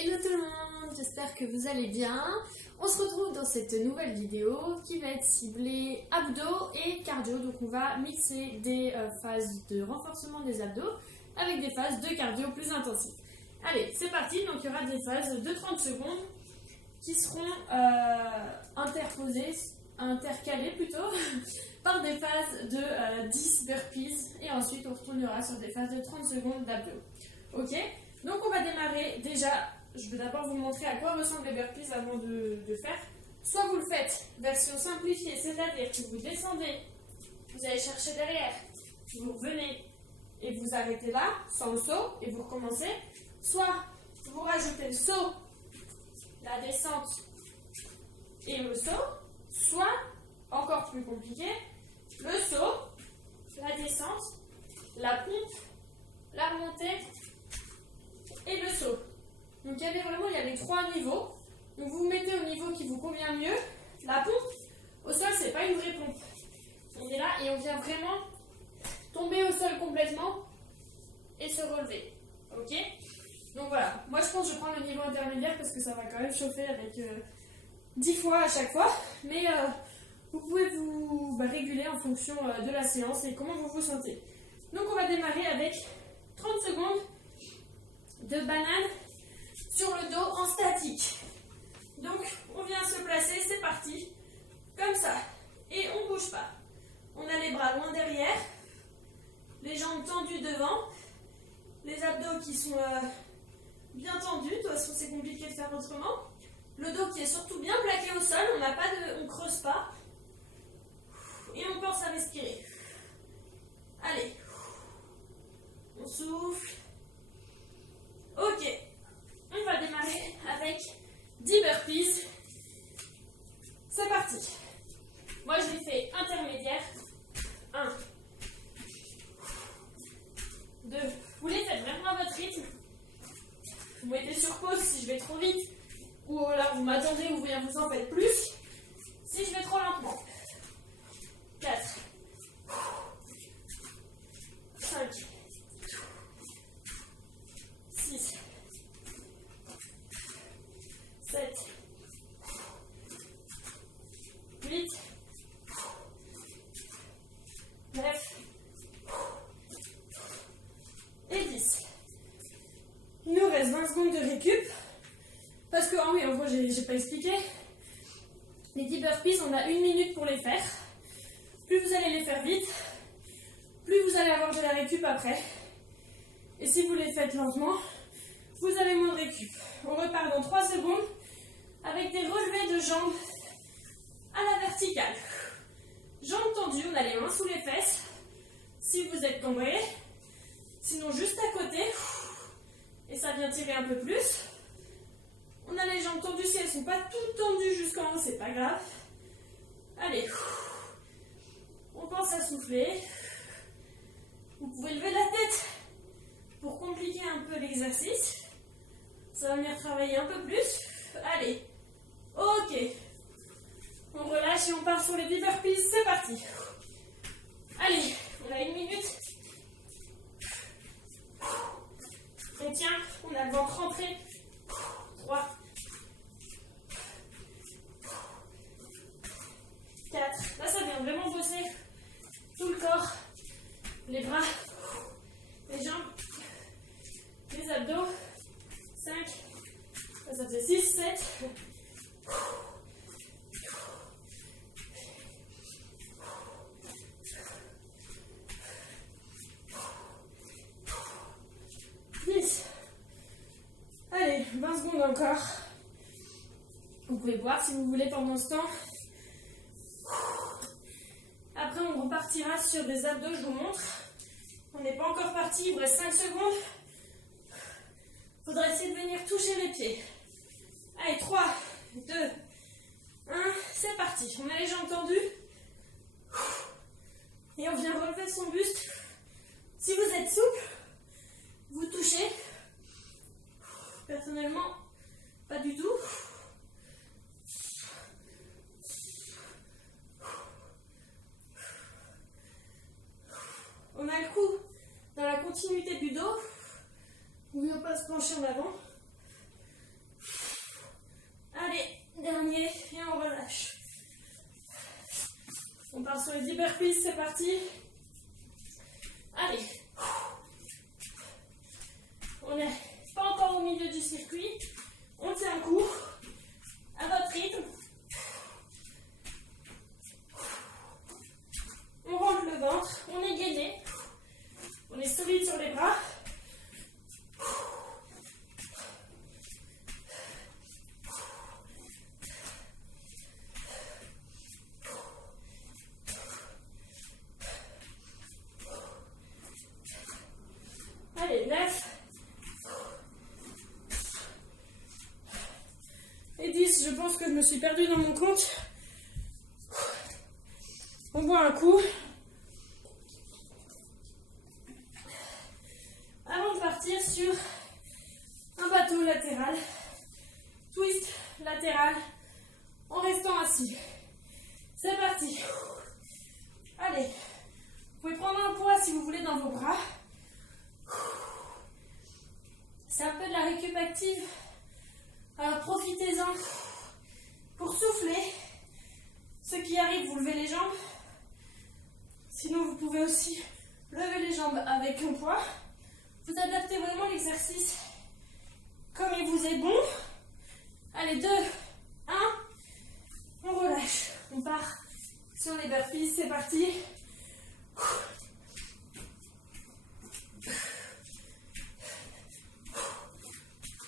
Hello tout le monde, j'espère que vous allez bien. On se retrouve dans cette nouvelle vidéo qui va être ciblée abdos et cardio. Donc on va mixer des phases de renforcement des abdos avec des phases de cardio plus intensives. Allez, c'est parti. Donc il y aura des phases de 30 secondes qui seront intercalées plutôt par des phases de 10 burpees et ensuite on retournera sur des phases de 30 secondes d'abdos. Ok, donc on va démarrer déjà. Je vais d'abord vous montrer à quoi ressemblent les burpees avant de faire. Soit vous le faites version simplifiée, c'est-à-dire que vous descendez, vous allez chercher derrière, vous revenez et vous arrêtez là, sans le saut, et vous recommencez. Soit vous rajoutez le saut, la descente et le saut. Soit, encore plus compliqué, le saut, la descente, la pompe, la remontée et le saut. Donc il y avait 3 niveaux. Donc vous vous mettez au niveau qui vous convient mieux. La pompe, au sol, c'est pas une vraie pompe. On est là et on vient vraiment tomber au sol complètement et se relever. Ok? Donc voilà. Moi je pense que je prends le niveau intermédiaire parce que ça va quand même chauffer avec 10 fois à chaque fois. Mais vous pouvez vous réguler en fonction de la séance et comment vous vous sentez. Donc on va démarrer avec 30 secondes de banane sur le dos en statique. Donc on vient se placer, c'est parti, comme ça, et on bouge pas. On a les bras loin derrière, les jambes tendues devant, les abdos qui sont bien tendus. De toute façon c'est compliqué de faire autrement. Le dos qui est surtout bien plaqué au sol, on creuse pas, et on pense à respirer. Allez, on souffle. Ok. On va démarrer avec 10 burpees. C'est parti. Moi, je les fais intermédiaires. 1, 2. Vous les faites vraiment à votre rythme. Vous mettez sur pause si je vais trop vite. Ou alors vous m'attendez ou bien vous en faites plus si je vais trop lentement. 4, 5, 6, 7, 8, 9 et 10. Il nous reste 20 secondes de récup. Parce que, oui, en gros, j'ai pas expliqué. Les 10 burpees, on a 1 minute pour les faire. Plus vous allez les faire vite, plus vous allez avoir de la récup après. Et si vous les faites lentement, vous avez moins de récup. On repart dans 3 secondes avec des relevés de jambes à la verticale. Jambes tendues, on a les mains sous les fesses si vous êtes cambré. Sinon juste à côté, et ça vient tirer un peu plus. On a les jambes tendues, si elles ne sont pas toutes tendues jusqu'en haut, c'est pas grave. Allez, on pense à souffler. Vous pouvez lever la tête pour compliquer un peu l'exercice. Ça va venir travailler un peu plus. Allez, ok. On relâche et on part sur les 10 burpees. C'est parti. Allez, on a 1 minute. On tient, on a le ventre rentré. 3, 4. Là, ça vient vraiment bosser tout le corps, les bras, les jambes, les abdos. 5, ça fait 6, 7. 10. Allez, 20 secondes encore. Vous pouvez boire si vous voulez pendant ce temps. Après, on repartira sur des abdos, je vous montre. On n'est pas encore parti, il vous reste 5 secondes. Il faudra essayer de venir toucher les pieds. Allez, 3, 2, 1, c'est parti. On a les jambes tendues. Et on vient relever son buste. Si vous êtes souple, vous touchez. Personnellement, pas du tout. On a le cou dans la continuité du dos. On ne vient pas se pencher en avant. Dernier, et on relâche. On part sur les 10 burpees, c'est parti. Allez. On n'est pas encore au milieu du circuit. On tient un coup. À votre rythme. On rentre le ventre. On est gainé. On est solide sur les bras. Allez, 9 et 10. Je pense que je me suis perdue dans mon compte. On boit un coup. Avant de partir sur un bateau latéral, twist latéral en restant assis. C'est parti. Allez, vous pouvez prendre un poids si vous voulez dans vos bras. C'est un peu de la récup active. Alors profitez-en pour souffler. Ceux qui arrivent, vous levez les jambes. Sinon, vous pouvez aussi lever les jambes avec un poids. Vous adaptez vraiment l'exercice comme il vous est bon. Allez, 2, 1. On relâche. On part sur les burpees. C'est parti.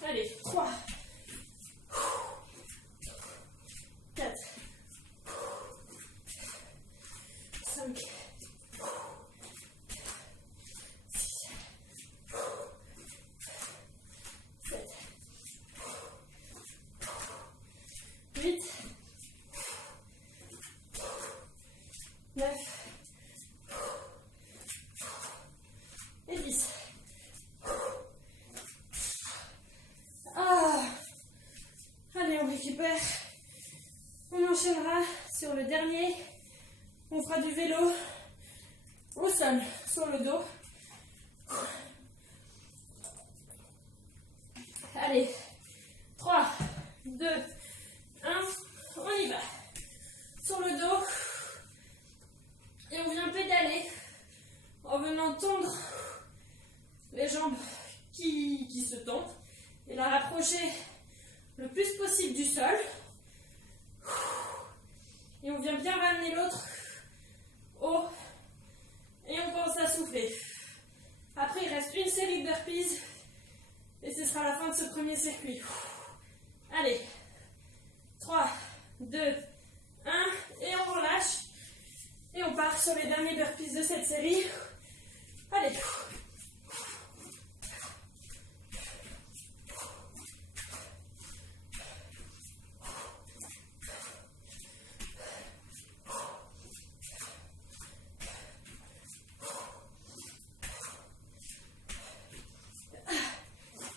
Allez, 3, 4, 5, 6, 7, 8, 9 et 10. Allez, on récupère. On enchaînera sur le dernier. On fera du vélo au sol, sur le dos. Allez, 3, 2, 1, on y va. Sur le dos. Et on vient pédaler en venant tendre les jambes qui se tendent et la rapprocher le plus possible du sol. Et on vient bien ramener l'autre haut et on commence à souffler. Après, il reste une série de burpees et ce sera la fin de ce premier circuit. Allez, 3, 2, 1 et on relâche. Et on part sur les derniers burpees de cette série. Allez.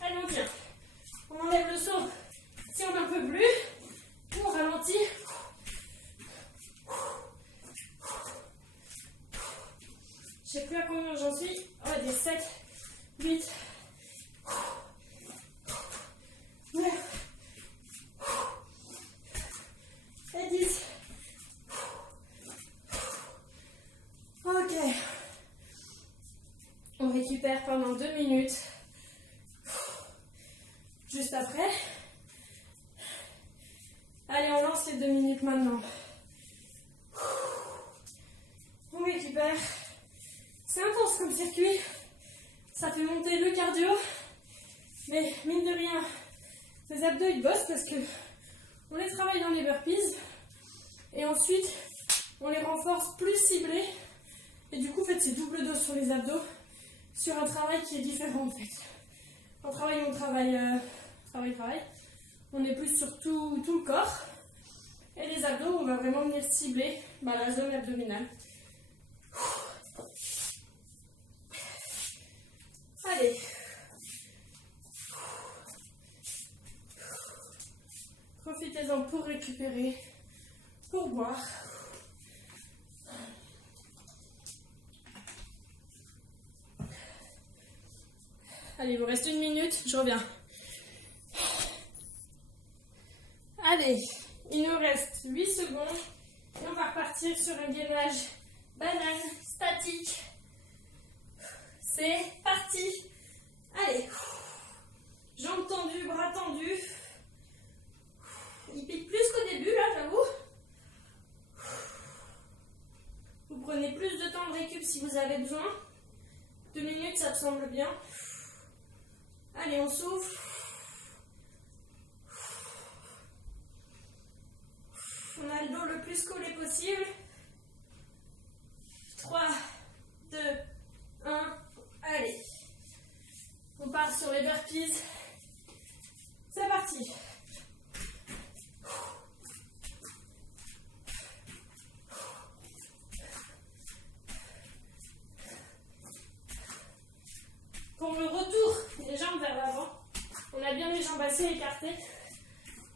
Allez, on tient. On enlève le son si on n'en peut plus. On ralentit. Je sais plus à combien j'en suis. On va dire 7, 8, 9 et 10. Ok. On récupère pendant 2 minutes. Juste après. Allez, on lance les 2 minutes maintenant. On récupère. C'est intense comme circuit, ça fait monter le cardio, mais mine de rien, les abdos ils bossent parce que on les travaille dans les burpees et ensuite on les renforce plus ciblés et du coup en fait c'est double dose sur les abdos sur un travail qui est différent en fait. En travail on travaille, on est plus sur tout le corps et les abdos on va vraiment venir cibler la zone abdominale. Allez. Profitez-en pour récupérer, pour boire. Allez, il vous reste 1 minute, je reviens. Allez, Il nous reste 8 secondes et on va repartir sur un gainage banane statique. C'est parti. Allez. Jambes tendues, bras tendus. Il pique plus qu'au début là, j'avoue. Vous prenez plus de temps de récup si vous avez besoin. 2 minutes, ça me semble bien. Allez, on souffle. On a le dos le plus collé possible. 3, 2, 1. Allez. On part sur les burpees. C'est parti. Pour le retour des jambes vers l'avant, on a bien les jambes assez écartées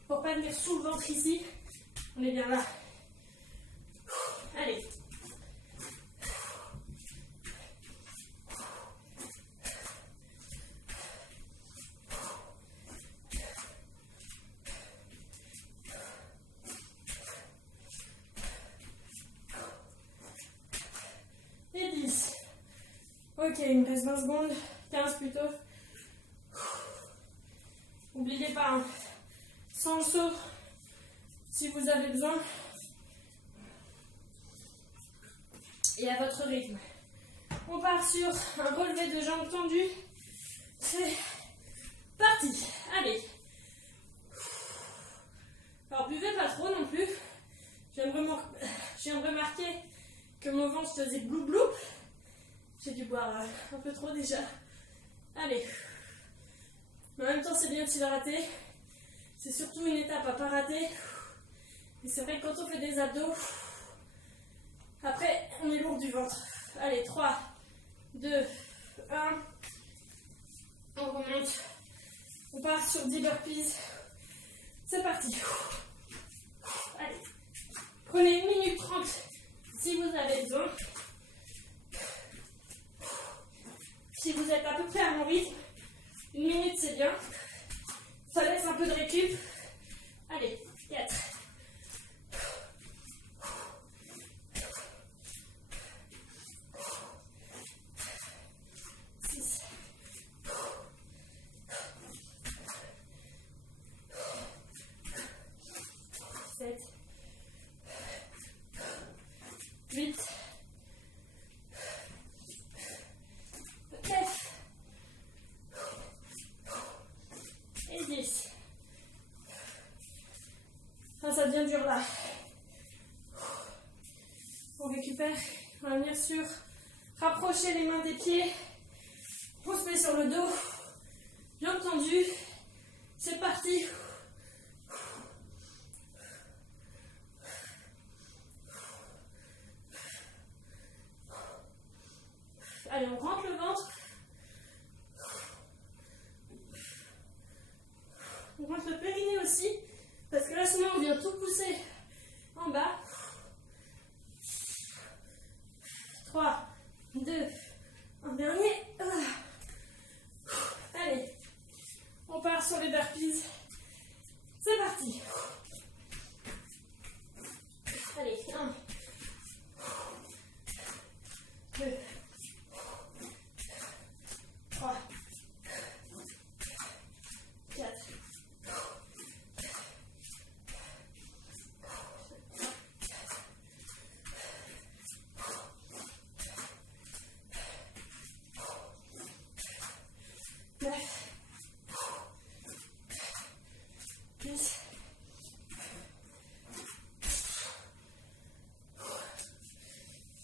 pour pas venir sous le ventre ici. On est bien là. Allez. Et 10. Ok, il me reste 20 secondes. 15 plutôt. N'oubliez pas, hein, sans le saut, si vous avez besoin, et à votre rythme. On part sur un relevé de jambes tendues. C'est parti. Allez. Alors buvez pas trop non plus. Je viens de remarquer que mon ventre faisait blou blou. J'ai dû boire un peu trop déjà. Allez. Mais en même temps, c'est bien de s'hydrater. C'est surtout une étape à pas rater. Et c'est vrai que quand on fait des abdos, après, on est lourd du ventre. Allez, 3, 2, 1. On remonte. On part sur 10 burpees. C'est parti. Allez. Prenez 1 minute 30 si vous avez besoin. Si vous êtes à peu près à mon rythme, 1 minute c'est bien. Ça laisse un peu de récup. Allez, 4. 6. 7. 8. 9. Et 10. Ça devient dur là. On récupère. On va venir sur rapprocher les mains des pieds. On se met sur le dos. Jambes tendues. C'est parti. Allez, on rentre le ventre. On rentre le périnée aussi. Parce que là, sinon, on vient tout pousser en bas. 3, 2, un dernier. Allez, on part sur les burpees. C'est parti. Allez, 1, 2, 3, 4, 9, 10.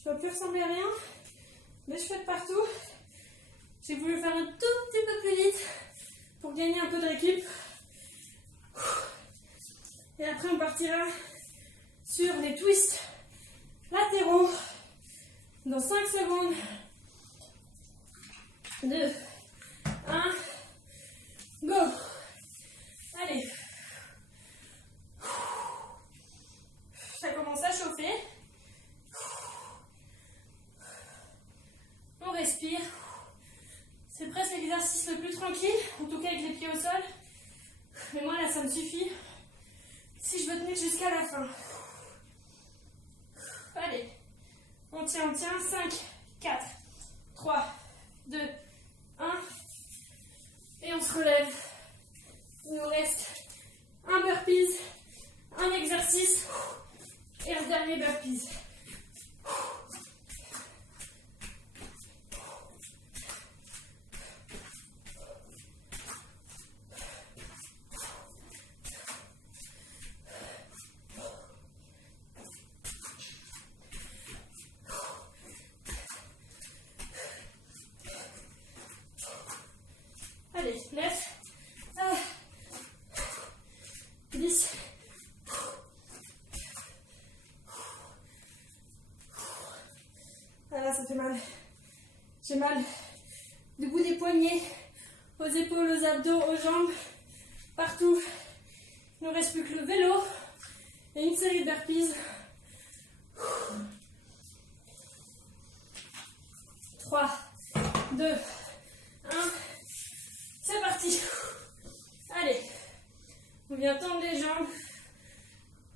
Je ne peux plus ressembler à rien, mais je fais de partout. J'ai voulu faire un tout petit peu plus vite pour gagner un peu de récup. Et après on partira sur les twists latéraux dans 5 secondes. 2, 1, go. Allez. Ça commence à chauffer. On respire. C'est presque l'exercice le plus tranquille, en tout cas avec les pieds au sol. Mais moi là ça me suffit. Si je veux tenir jusqu'à se relève. Il nous reste un burpees, un exercice et un dernier burpees. Allez, 9, 10. Voilà, ça fait mal. J'ai mal du bout des poignets, aux épaules, aux abdos, aux jambes, partout. Il ne nous reste plus que le vélo et une série de burpees. 3, 2, 1. C'est parti. Allez, on vient tendre les jambes.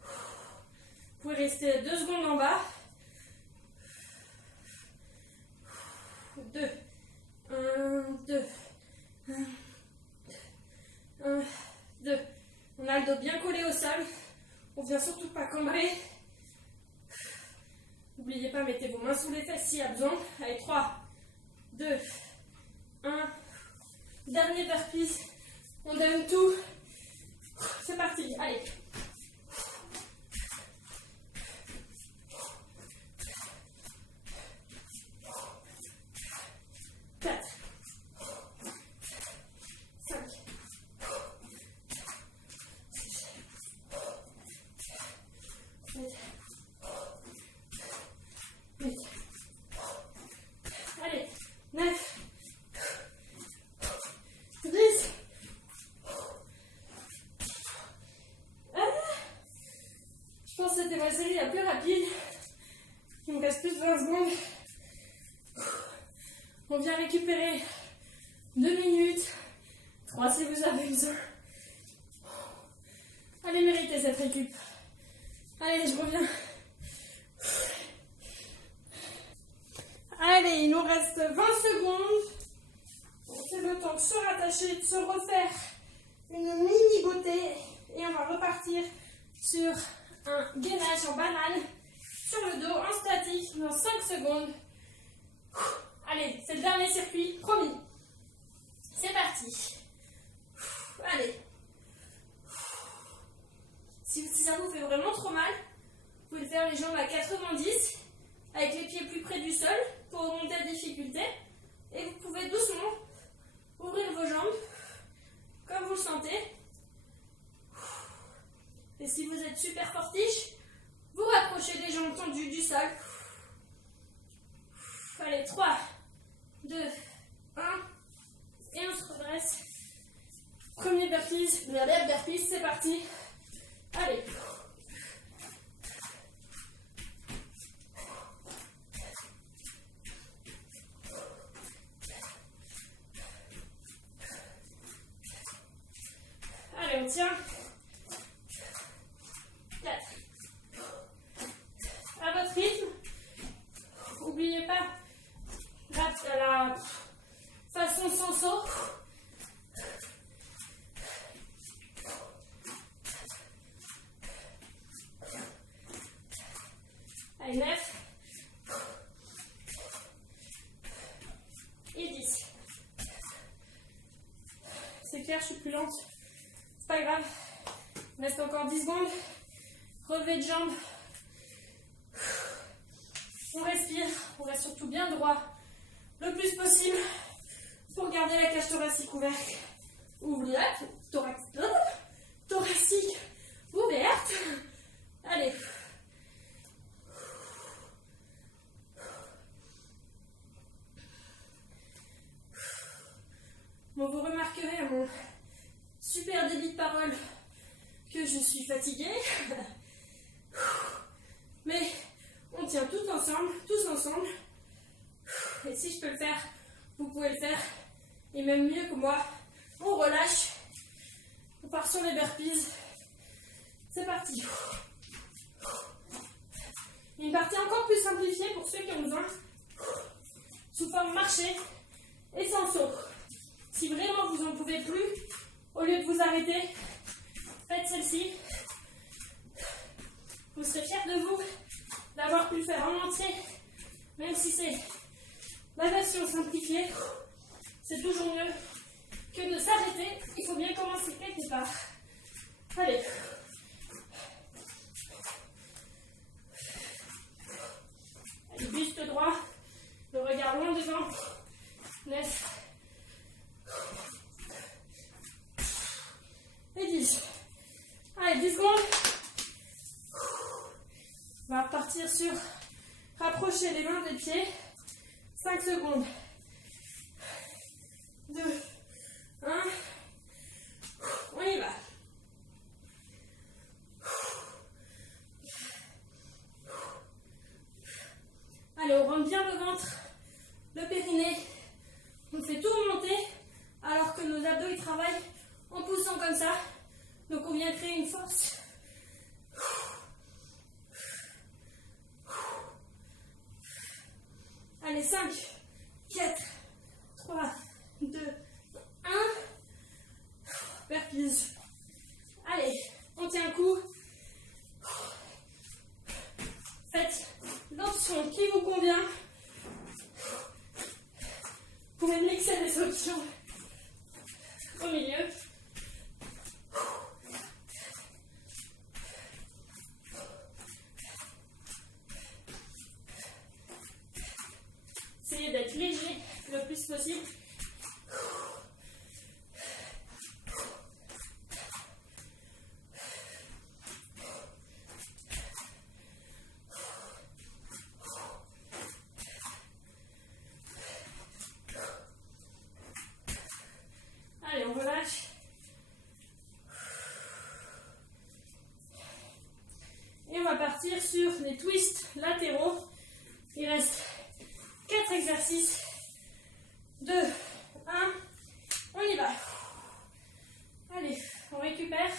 Vous pouvez rester 2 secondes en bas. 2, 1, 2, 1, 2. On a le dos bien collé au sol. On ne vient surtout pas cambrer. N'oubliez pas, mettez vos mains sous les fesses s'il y a besoin. Allez, 3, 2, 1. Dernier burpees. On donne tout. C'est parti. Allez. 4, 5, 6, 7, 8. Allez. 9, 10. Je pense que c'était ma série la plus rapide. Il me reste plus de 20 secondes. On vient récupérer 2 minutes. 3 si vous avez besoin. Allez, méritez cette récup. Allez, je reviens. Allez, il nous reste 20 secondes. C'est le temps de se rattacher, de se refaire une mini beauté. Et on va repartir sur un gainage en banane sur le dos, en statique, dans 5 secondes. Allez, c'est le dernier circuit, promis. C'est parti. Allez. Si ça vous fait vraiment trop mal, vous pouvez faire les jambes à 90 avec les pieds plus près du sol pour augmenter la difficulté. Et vous pouvez doucement ouvrir vos jambes comme vous le sentez. Et si vous êtes super fortiche, vous rapprochez les jambes tendues du sol. Allez, 3, 2, 1. Et on se redresse. Premier burpees, la lèvre burpees, c'est parti. Allez. Allez, on tient. 4. À votre rythme. N'oubliez pas la façon sans saut. Allez, 9 et 10. C'est clair, je suis plus lente. C'est pas grave. Il reste encore 10 secondes. Relevé de jambes. On respire. On reste surtout bien droit le plus possible pour garder la cage thoracique ouverte. Ouverte. Thoracique ouverte. Allez. Bon, vous remarquerez à mon super débit de parole que je suis fatiguée. Mais on tient tous ensemble. Et si je peux le faire, vous pouvez le faire. Et même mieux que moi, on relâche. On part sur les burpees. C'est parti. Une partie encore plus simplifiée pour ceux qui ont besoin. Sous forme marché et sans saut. Si vraiment vous n'en pouvez plus, vous arrêter, faites celle-ci. Vous serez fiers de vous d'avoir pu le faire en entier, même si c'est la version simplifiée. C'est toujours mieux que de s'arrêter. Il faut bien commencer quelque part. Allez. Allez, buste droit, le regard loin devant. 9 et 10. Allez, 10 secondes. On va repartir sur rapprocher les mains des pieds. 5 secondes. 2, 1. On y va. Allez, on rentre bien le ventre, le périnée. On fait tout remonter alors que nos abdos ils travaillent en poussant comme ça. Donc on vient créer une force. Allez, 5, 4, 3, 2, 1. Burpees. Allez, on tient un coup. Faites l'option qui vous convient. Vous pouvez mixer les options au milieu. Essayez d'être léger le plus possible. Allez, on relâche. Et on va partir sur les twists latéraux. Il reste 4 exercices. 2, 1. On y va. Allez, on récupère.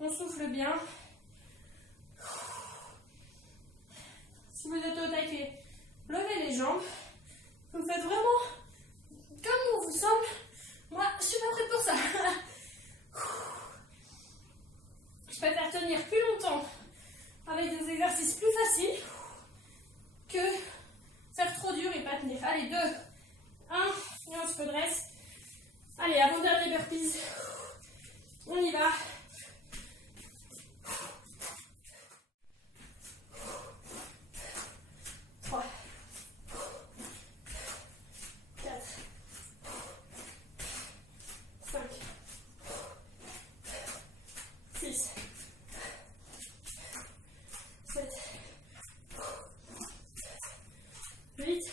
On souffle bien. Si vous êtes au taquet, levez les jambes. Vous faites vraiment comme on vous semble. Moi, je suis pas prête pour ça. Je préfère tenir plus longtemps avec des exercices plus faciles que faire trop dur et pas tenir. Allez, 2, 1, et on se redresse. Allez, avant-dernier burpees. On y va. 3, 4, 5, 6, 7, 8,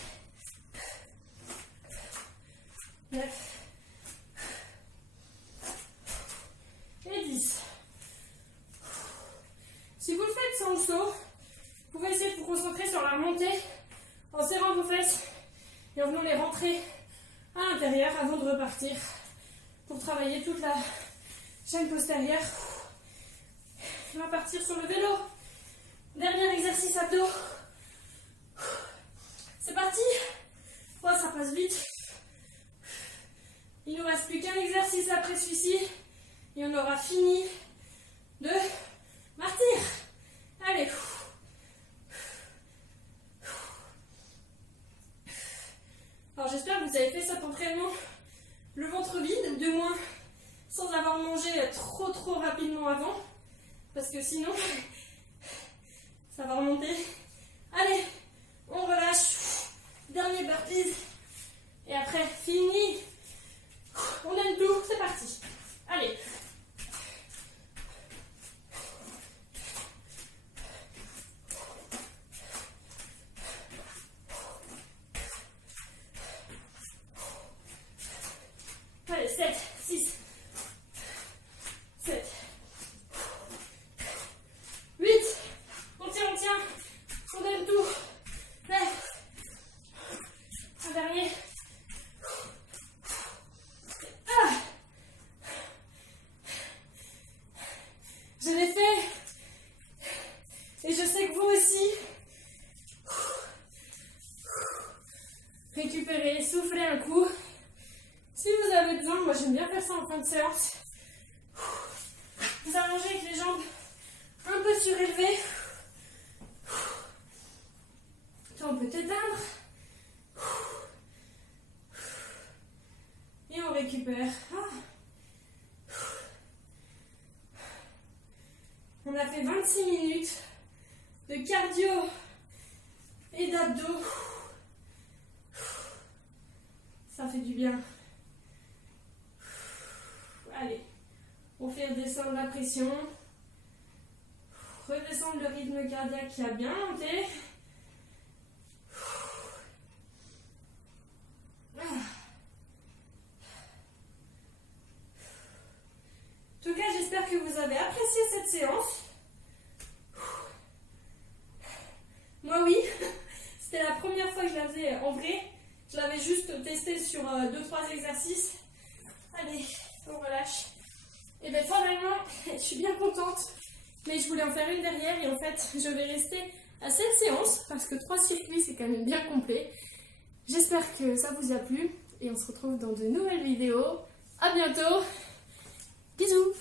9 et 10. Si vous le faites sans le saut, vous pouvez essayer de vous concentrer sur la montée en serrant vos fesses et en venant les rentrer à l'intérieur avant de repartir pour travailler toute la chaîne postérieure. On va partir sur le vélo. Dernier exercice abdos. C'est parti. Oh, ça passe vite. Il ne nous reste plus qu'un exercice après celui-ci et on aura fini de partir. Allez. Alors j'espère que vous avez fait cet entraînement le ventre vide, du moins sans avoir mangé trop rapidement avant, parce que sinon ça va remonter. Allez, on relâche. Dernier burpees. Et après, fini. On donne tout, c'est parti. Allez. Allez, 7, 6, 7, 8. On tient, on donne tout. 9. Un dernier. Ah. Je l'ai fait. Et je sais que vous aussi. Récupérez, soufflez un coup. Si vous avez besoin j'aime bien faire ça en fin de séance. Vous allongez avec les jambes un peu surélevées. Toi, on peut t'éteindre. Et on récupère. On a fait 26 minutes de cardio et d'abdos. Ça fait du bien. Allez, on fait redescendre la pression. Redescendre le rythme cardiaque qui a bien monté. En tout cas, j'espère que vous avez apprécié cette séance. Moi, oui. C'était la première fois que je la faisais en vrai. Je l'avais juste testé sur 2-3 exercices. Allez, on relâche. Et bien, finalement, je suis bien contente. Mais je voulais en faire une derrière. Et en fait, je vais rester à cette séance. Parce que 3 circuits, c'est quand même bien complet. J'espère que ça vous a plu. Et on se retrouve dans de nouvelles vidéos. À bientôt. Bisous.